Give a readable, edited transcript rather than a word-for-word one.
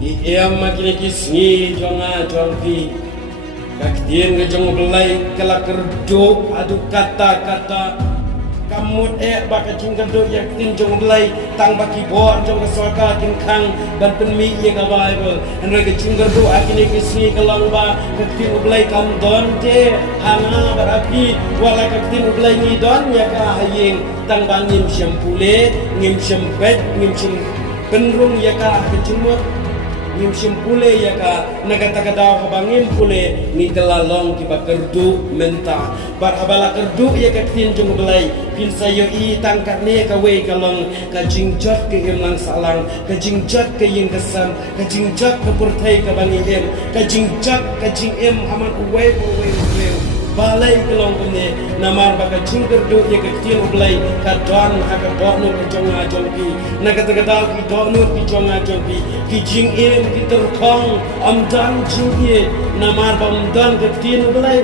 Iam makini kisngi jonga jongpi kakdien ke jong belai kala kerdo adu kata-kata kamut baka cingkerdo yaktin jong belai tang baki bor jong kesoka kin kang dan penmi ye ka bible andre ke cingkerdo akini kisngi kalong ba kaktin belai kam don je hanga barapi wala kaktin belai ni don ya ka haying tang ban ngim syempule ngim syempet ngim penrung ya ka kecumut ngim simpule ya ka nagata-kata kabangim pule ni kelalong ki bakerdu menta bar habala kerdu ya ka tinjung belai pin sayo i tangkat ne ka we kalong ka jingjot ke imlang salang ka jingjot ke yin kesan ka jingjot ke purthai ka bangim ka jingjot ka jingim aman uwe balai kelong kene namar baka cingkerdu ye ketin ublai ka don haka bonu ke jonga jongpi na kata-kata ki donu ki jonga jongpi ki jingim ki terkong amdan jingye namar bam dan ketin ublai